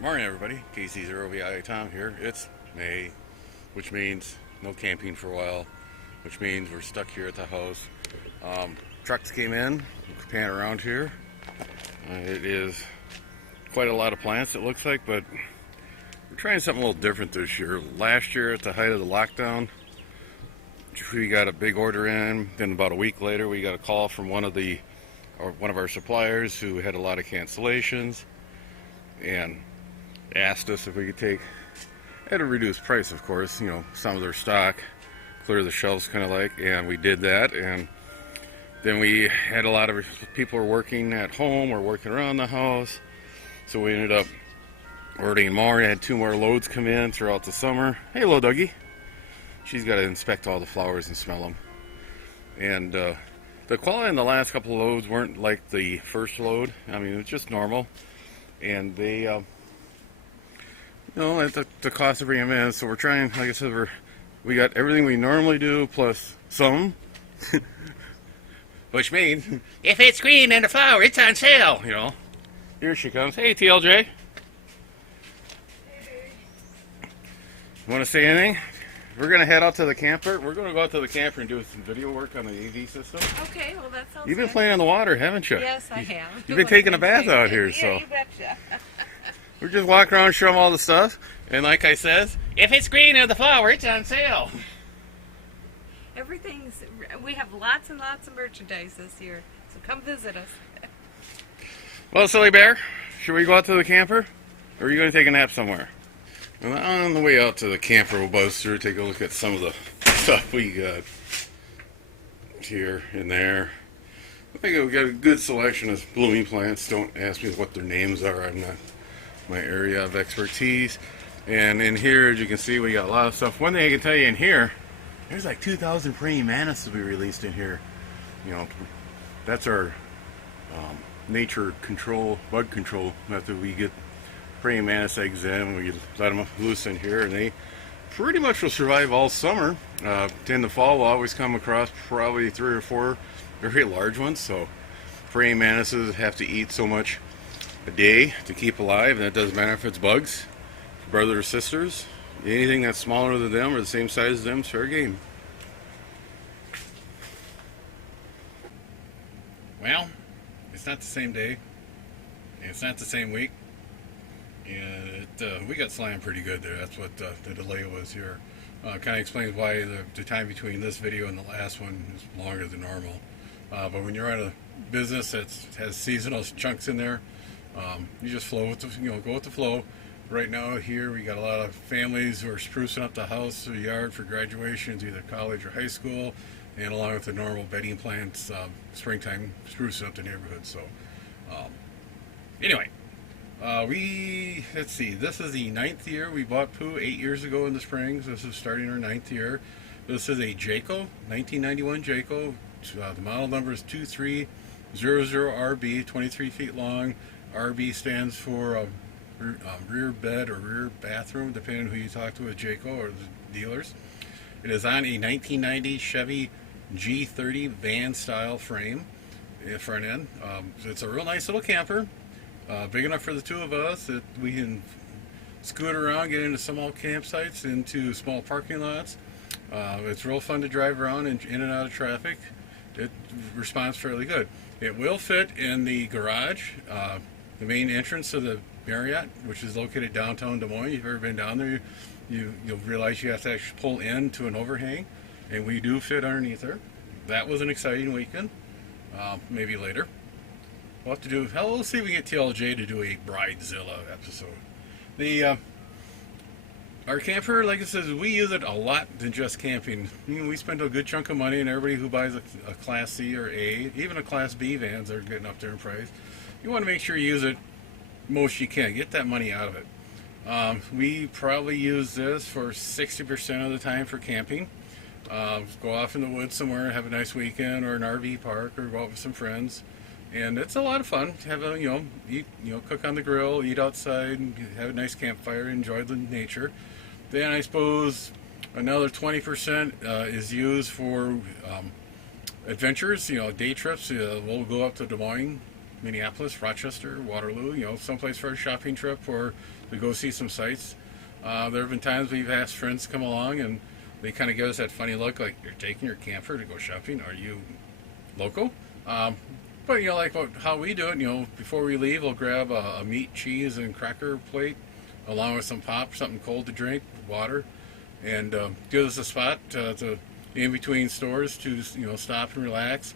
Morning, everybody. KC0VI Tom here. It's May, which means no camping for a while, which means we're stuck here at the house. Trucks came in, pan around here. It is quite a lot of plants, it looks like, but we're trying something a little different this year. Last year, at the height of the lockdown, we got a big order in. Then about a week later, we got a call from one of our suppliers who had a lot of cancellations and asked us if we could take, at a reduced price, of course, some of their stock, clear the shelves, kind of like, and we did that. And then we had a lot of people were working at home or working around the house, so we ended up ordering more. I had 2 more loads come in throughout the summer. Hey, little Dougie. She's got to inspect all the flowers and smell them. And the quality in the last couple of loads weren't like the first load. I mean, it was just normal. And they, at the cost of bringing them in. So we're trying, like I said, we got everything we normally do plus some. Which means, if it's green and a flower, it's on sale, Here she comes. Hey, TLJ. You want to say anything? We're going to head out to the camper. We're going to go out to the camper and do some video work on the AV system. Okay, well that sounds You've been good. playing in the water, haven't you? Yes, I have. You've been taking a bath out here, so. Yeah, you betcha. We're just walking around and showing them all the stuff. And like I says, if it's green and the flower, it's on sale. We have lots and lots of merchandise this year, so come visit us. Well, Silly Bear, should we go out to the camper? Or are you going to take a nap somewhere? And on the way out to the camper, we'll buzz through, take a look at some of the stuff we got here and there. I think we got a good selection of blooming plants. Don't ask me what their names are. I'm not my area of expertise. And in here, as you can see, we got a lot of stuff. One thing I can tell you in here, there's like 2,000 praying mantis to be released in here. That's our nature control, bug control method. We get praying mantis eggs in, we let them loose in here, and they pretty much will survive all summer. In the fall, we'll always come across probably 3 or 4 very large ones. So praying mantises have to eat so much a day to keep alive, and it doesn't matter if it's bugs, brothers or sisters. Anything that's smaller than them or the same size as them is fair game. Well, it's not the same day, and it's not the same week, and we got slammed pretty good there. That's what the delay was here. Kind of explains why the time between this video and the last one is longer than normal. But when you're at a business that has seasonal chunks in there, you just flow with go with the flow. Right now here we got a lot of families who are sprucing up the house or yard for graduations, either college or high school, and along with the normal bedding plants, springtime sprucing up the neighborhood. So anyway, let's see, this is the 9th year. We bought Pooh 8 years ago in the spring, so this is starting our 9th year. This is a Jayco, 1991 Jayco. The model number is 2300RB, 23 feet long. RB stands for rear bed or rear bathroom, depending on who you talk to at Jayco or the dealers. It is on a 1990 Chevy G30 van style frame front end. It's a real nice little camper, big enough for the 2 of us that we can scoot around, get into small campsites, into small parking lots. It's real fun to drive around in and out of traffic. It responds fairly good. It will fit in the garage, the main entrance of the Marriott, which is located downtown Des Moines. If you've ever been down there, you'll realize you have to actually pull into an overhang, and we do fit underneath there. That was an exciting weekend. Maybe later we'll have to do. We'll see if we get TLJ to do a Bridezilla episode. Our camper, like I said, we use it a lot than just camping. We spend a good chunk of money, and everybody who buys a Class C or A, even a Class B vans, are getting up there in price. You want to make sure you use it most you can. Get that money out of it. We probably use this for 60% of the time for camping. Go off in the woods somewhere, have a nice weekend, or an RV park, or go out with some friends. And it's a lot of fun to have eat, cook on the grill, eat outside, and have a nice campfire, enjoy the nature. Then I suppose another 20% is used for adventures, day trips. We'll go up to Des Moines, Minneapolis, Rochester, Waterloo, someplace for a shopping trip, or we go see some sights. There have been times we've asked friends to come along, and they kind of give us that funny look, like, you're taking your camper to go shopping? Are you local? But, like how we do it, before we leave, we'll grab a meat, cheese, and cracker plate, along with some pop, something cold to drink, water, and give us a spot to in between stores to stop and relax.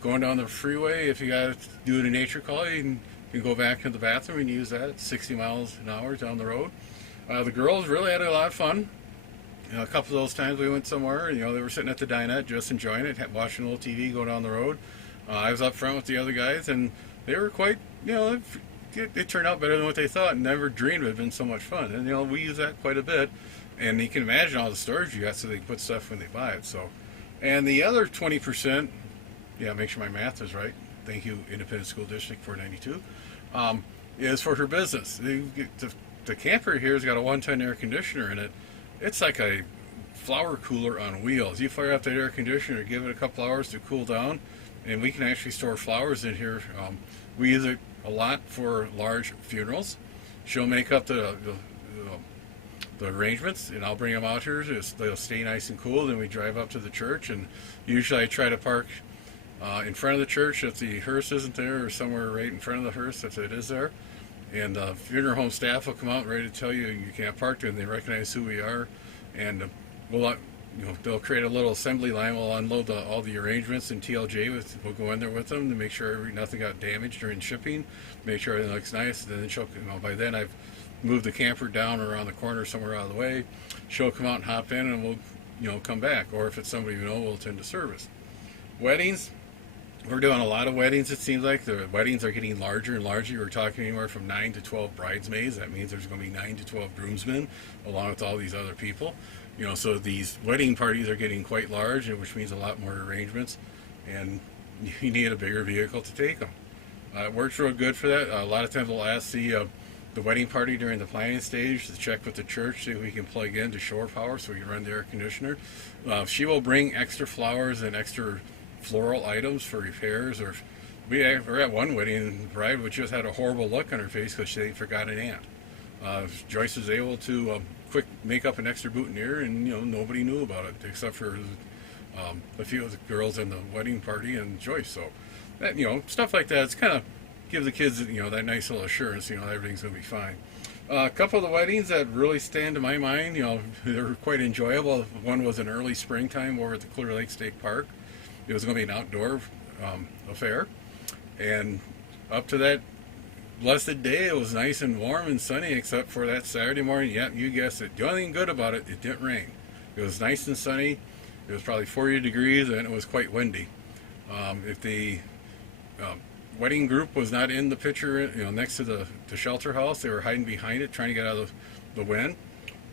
Going down the freeway, if you got to do a nature call, you can go back to the bathroom and use that. 60 miles an hour down the road. The girls really had a lot of fun. A couple of those times we went somewhere, they were sitting at the dinette just enjoying it, watching a little TV, go down the road. I was up front with the other guys, and they were quite, it turned out better than what they thought, and never dreamed it had been so much fun. And, we use that quite a bit. And you can imagine all the storage you got so they can put stuff when they buy it. So, and the other 20%, make sure my math is right. Thank you, Independent School District 492, is for her business. The camper here has got a 1-ton air conditioner in it. It's like a flower cooler on wheels. You fire up that air conditioner, give it a couple hours to cool down, and we can actually store flowers in here. We use it a lot for large funerals. She'll make up the arrangements, and I'll bring them out here. They'll stay nice and cool. Then we drive up to the church, and usually I try to park in front of the church if the hearse isn't there, or somewhere right in front of the hearse if it is there. And the funeral home staff will come out ready to tell you you can't park there, and they recognize who we are. And they'll create a little assembly line. We'll unload all the arrangements in TLJ. We'll go in there with them to make sure nothing got damaged during shipping, make sure everything looks nice. And then by then I've moved the camper down around the corner somewhere out of the way. She'll come out and hop in, and we'll come back. Or if it's somebody we'll attend to service. Weddings. We're doing a lot of weddings, it seems like. The weddings are getting larger and larger. We're talking anywhere from 9 to 12 bridesmaids. That means there's going to be 9 to 12 groomsmen, along with all these other people. So these wedding parties are getting quite large, which means a lot more arrangements, and you need a bigger vehicle to take them. It works real good for that. A lot of times we'll ask the wedding party during the planning stage to check with the church, see if we can plug in to shore power so we can run the air conditioner. She will bring extra flowers and extra floral items for repairs. Or we're at one wedding, and the bride just had a horrible look on her face because she forgot an aunt. Joyce was able to quick make up an extra boutonniere, and nobody knew about it except for a few of the girls in the wedding party and Joyce. So that stuff like that, it's kind of give the kids that nice little assurance everything's going to be fine. A couple of the weddings that really stand to my mind, they were quite enjoyable. One was in early springtime over at the Clear Lake State Park. It was going to be an outdoor affair, and up to that blessed day, it was nice and warm and sunny, except for that Saturday morning. Yeah, you guessed it. The only thing good about it, it didn't rain. It was nice and sunny. It was probably 40 degrees, and it was quite windy. If the wedding group was not in the picture, next to the shelter house, they were hiding behind it, trying to get out of the wind.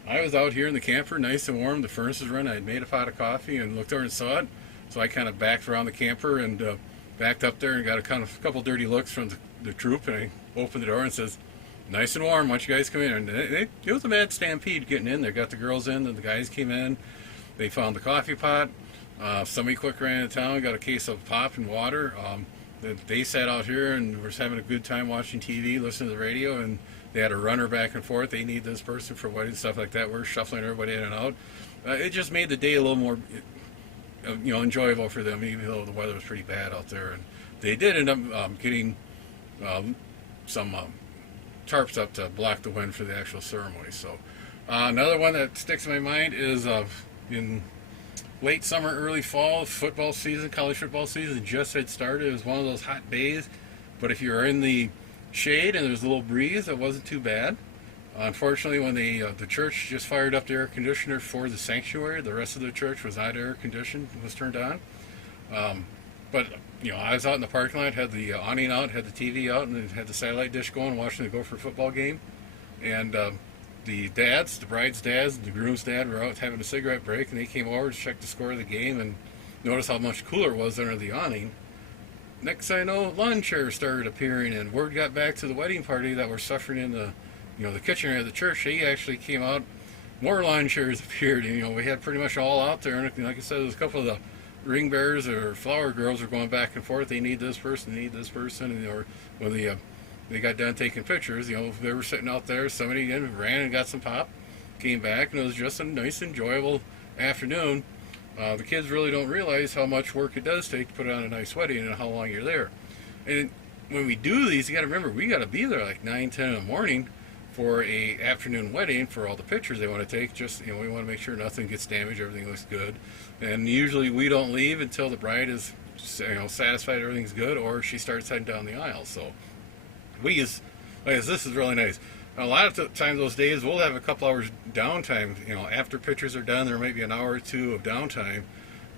I was out here in the camper, nice and warm. The furnace was running. I had made a pot of coffee and looked over and saw it. So I kind of backed around the camper and backed up there and got a couple dirty looks from the troop. And I opened the door and says, "Nice and warm. Why don't you guys come in?" And it was a mad stampede getting in there. Got the girls in, and the guys came in. They found the coffee pot. Somebody quick ran into town, got a case of pop and water. They sat out here and were having a good time watching TV, listening to the radio, and they had a runner back and forth. They need this person for wedding, stuff like that. We're shuffling everybody in and out. It just made the day a little more enjoyable for them, even though the weather was pretty bad out there. And they did end up getting some tarps up to block the wind for the actual ceremony. So another one that sticks in my mind is in late summer, early fall, football season, college football season just had started. It was one of those hot days, but if you're in the shade and there's a little breeze, it wasn't too bad. Unfortunately, when the church just fired up the air conditioner for the sanctuary, the rest of the church was not air conditioned, was turned on. But I was out in the parking lot, had the awning out, had the TV out, and had the satellite dish going, watching the Gopher football game. And the bride's dads, and the groom's dad were out having a cigarette break, and they came over to check the score of the game and noticed how much cooler it was under the awning. Next thing I know, lawn chairs started appearing, and word got back to the wedding party that were suffering in the kitchen area of the church. He actually came out, more lawn chairs appeared, and we had pretty much all out there. And like I said, there's a couple of the ring bearers or flower girls were going back and forth. They need this person, or when the they got done taking pictures. You know, they were sitting out there. Somebody ran and got some pop, came back, and it was just a nice, enjoyable afternoon. The kids really don't realize how much work it does take to put on a nice wedding and how long you're there. And when we do these, you got to remember, we got to be there like 9, 10 in the morning for a afternoon wedding for all the pictures they want to take. Just, you know, we want to make sure nothing gets damaged, everything looks good. And usually we don't leave until the bride is, you know, satisfied everything's good, or she starts heading down the aisle. So we use, like this is really nice. A lot of times those days we'll have a couple hours downtime. You know, after pictures are done, there might be an hour or two of downtime,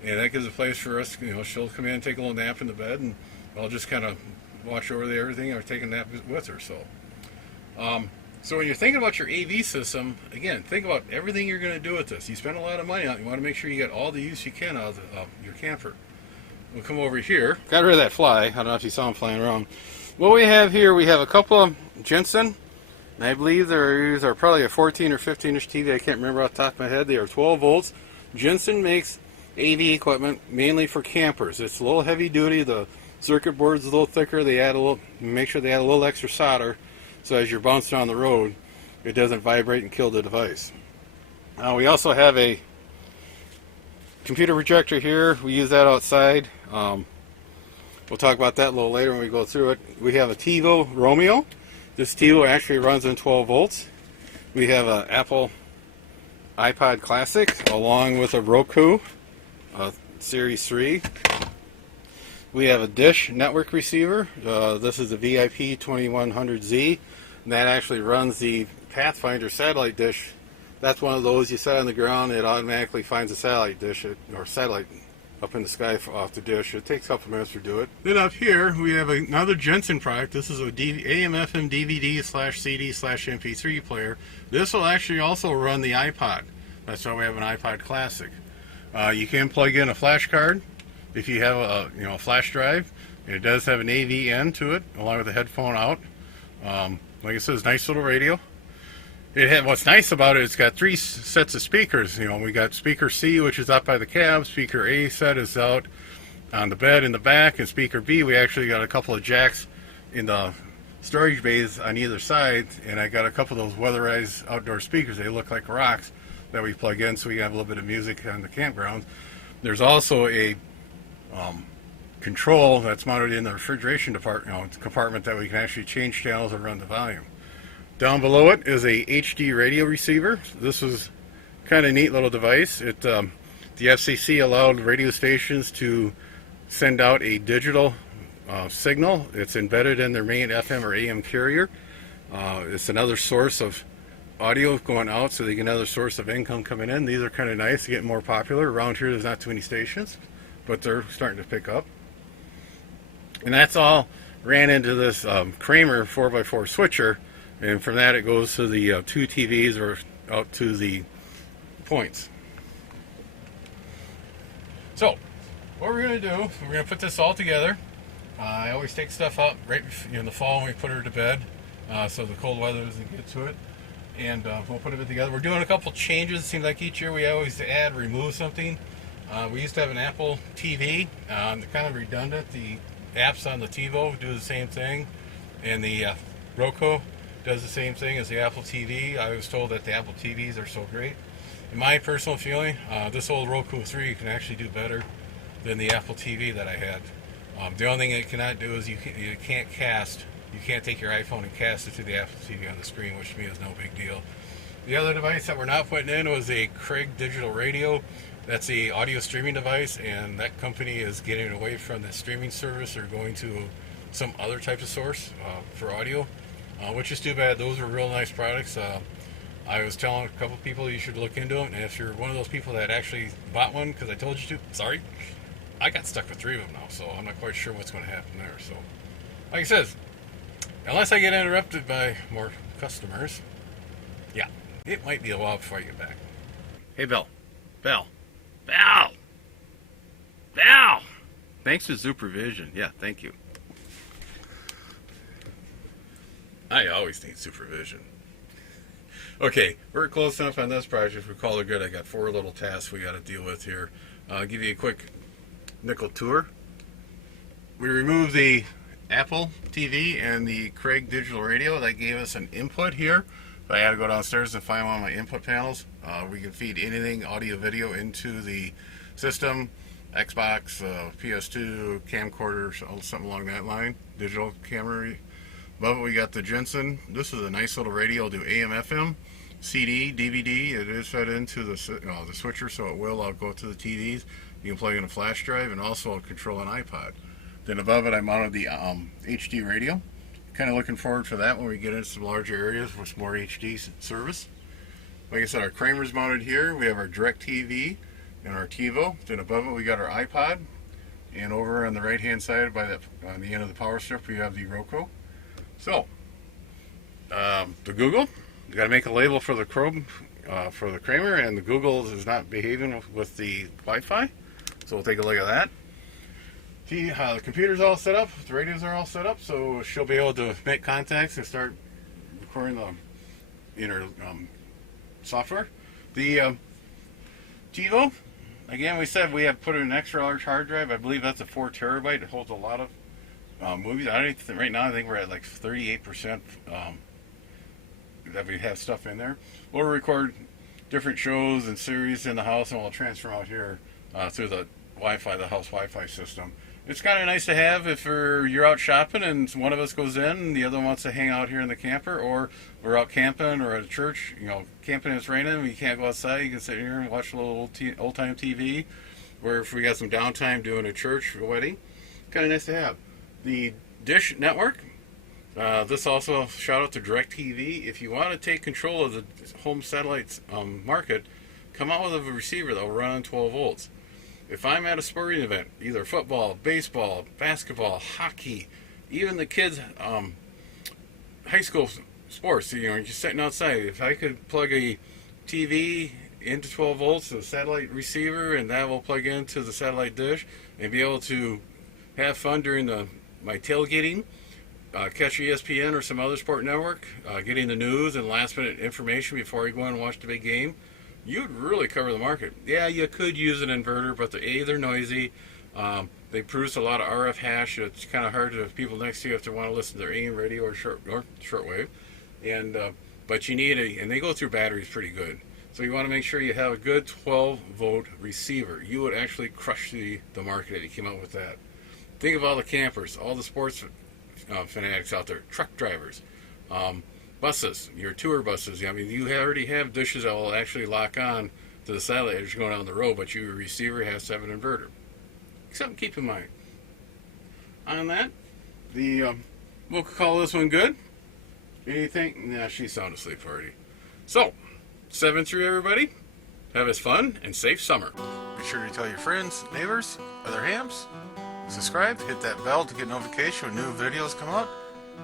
and that gives a place for us. You know, she'll come in and take a little nap in the bed, and I'll just kind of watch over everything or take a nap with her. So when you're thinking about your AV system, again, think about everything you're going to do with this. You spend a lot of money on it. You want to make sure you get all the use you can out of your camper. We'll come over here. Got rid of that fly. I don't know if you saw him flying around. What we have here, we have a couple of Jensen. And I believe these are probably a 14 or 15-inch TV. I can't remember off the top of my head. They are 12 volts. Jensen makes AV equipment mainly for campers. It's a little heavy duty. The circuit board's a little thicker. They add a little, make sure they add a little extra solder, so as you're bouncing on the road, it doesn't vibrate and kill the device. We also have a computer projector here. We use that outside. We'll talk about that a little later when we go through it. We have a TiVo Romeo. This TiVo actually runs on 12 volts. We have an Apple iPod Classic along with a Roku Series 3. We have a Dish network receiver. This is a VIP 2100Z. And that actually runs the Pathfinder satellite dish. That's one of those you set on the ground, it automatically finds a satellite dish or satellite up in the sky off the dish. It takes a couple minutes to do it. Then up here we have another Jensen product. This is a AM/FM DVD/CD/MP3 player. This will actually also run the iPod. That's why we have an iPod Classic. You can plug in a flash card if you have a flash drive. It does have an AV end to it along with a headphone out. Like I said, it's a nice little radio. What's nice about it, it's got 3 sets of speakers. You know, we got speaker C, which is up by the cab. Speaker A set is out on the bed in the back, and speaker B, we actually got a couple of jacks in the storage bays on either side, and I got a couple of those weatherized outdoor speakers. They look like rocks that we plug in, so we have a little bit of music on the campground. There's also a control that's mounted in the refrigeration compartment that we can actually change channels and run the volume. Down below it is a HD radio receiver. This is kind of a neat little device. The FCC allowed radio stations to send out a digital signal. It's embedded in their main FM or AM carrier. It's another source of audio going out, so they get another source of income coming in. These are kind of nice, getting more popular. Around here there's not too many stations, but they're starting to pick up. And that's all ran into this Kramer 4x4 switcher, and from that it goes to the 2 TVs or out to the points. So what we're going to do, we're going to put this all together. I always take stuff out right in the fall when we put her to bed, so the cold weather doesn't get to it, and we'll put it together. We're doing a couple changes. It seems like each year we always add, remove something. We used to have an Apple TV, kind of redundant. The apps on the TiVo do the same thing, and the Roku does the same thing as the Apple TV. I was told that the Apple TVs are so great. In my personal feeling, this old Roku 3 can actually do better than the Apple TV that I had. The only thing it cannot do is you can't cast. You can't take your iPhone and cast it to the Apple TV on the screen, which to me is no big deal. The other device that we're not putting in was a Craig digital radio. That's the audio streaming device, and that company is getting away from the streaming service. They're going to some other type of source for audio, which is too bad. Those are real nice products. I was telling a couple people you should look into it, and if you're one of those people that actually bought one because I told you to, sorry, I got stuck with 3 of them now, so I'm not quite sure what's going to happen there. So, like I said, unless I get interrupted by more customers, yeah, it might be a while before I get back. Hey, Belle. Thanks for supervision. Yeah, thank you. I always need supervision. Okay, we're close enough on this project. We call it good. I got 4 little tasks we got to deal with here. I'll give you a quick nickel tour. We removed the Apple TV and the Craig digital radio. That gave us an input here. If I had to go downstairs and find one of my input panels, we can feed anything audio video into the system. Xbox, PS2, camcorder, something along that line. Digital camera. Above it we got the Jensen. This is a nice little radio. It'll do AM, FM, CD, DVD. It is fed into the switcher, so it will go to the TVs. You can plug in a flash drive and also control an iPod. Then above it I mounted the HD radio. Kind of looking forward for that when we get into some larger areas with more HD service. Like I said, our Kramer's mounted here. We have our DirecTV and our TiVo. Then above it we got our iPod. And over on the right hand side on the end of the power strip we have the Roku. So, the Google, you got to make a label for the Chrome, for the Kramer, and the Google is not behaving with the Wi-Fi. So we'll take a look at that. The computer's all set up, the radios are all set up, so she'll be able to make contacts and start recording the inner software. The TiVo, again, we said we have put in an extra large hard drive. I believe that's a 4 terabyte. It holds a lot of movies. I don't think, right now I think we're at like 38% that we have stuff in there. We'll record different shows and series in the house, and we'll transfer out here through the Wi-Fi, the house Wi-Fi system. It's kind of nice to have if you're out shopping and one of us goes in and the other wants to hang out here in the camper, or we're out camping or at a church, camping and it's raining and you can't go outside. You can sit here and watch a little old-time TV, or if we got some downtime doing a church wedding, kind of nice to have. The Dish Network, this also shout out to DirecTV. If you want to take control of the home satellites market, come out with a receiver that will run on 12 volts. If I'm at a sporting event, either football, baseball, basketball, hockey, even the kids' high school sports, you're sitting outside, if I could plug a TV into 12 volts to a satellite receiver, and that will plug into the satellite dish, and be able to have fun during my tailgating, catch ESPN or some other sport network, getting the news and last minute information before you go and watch the big game, you'd really cover the market. Yeah, you could use an inverter, but they're noisy. They produce a lot of RF hash. It's kind of hard to people next to you if they want to listen to their AM radio or shortwave. And but you need and they go through batteries pretty good. So you want to make sure you have a good 12-volt receiver. You would actually crush the market if you came out with that. Think of all the campers, all the sports fanatics out there, truck drivers, buses, your tour buses. I mean, you already have dishes that will actually lock on to the satellite as you're going down the road, but your receiver has to have an inverter. Something to keep in mind. On that, we'll call this one good. Anything? Nah, she's sound asleep already. So, 7-3 everybody. Have us fun and safe summer. Be sure to tell your friends, neighbors, other hams. Subscribe, hit that bell to get notification when new videos come out.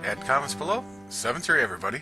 Add comments below. 7-3 everybody.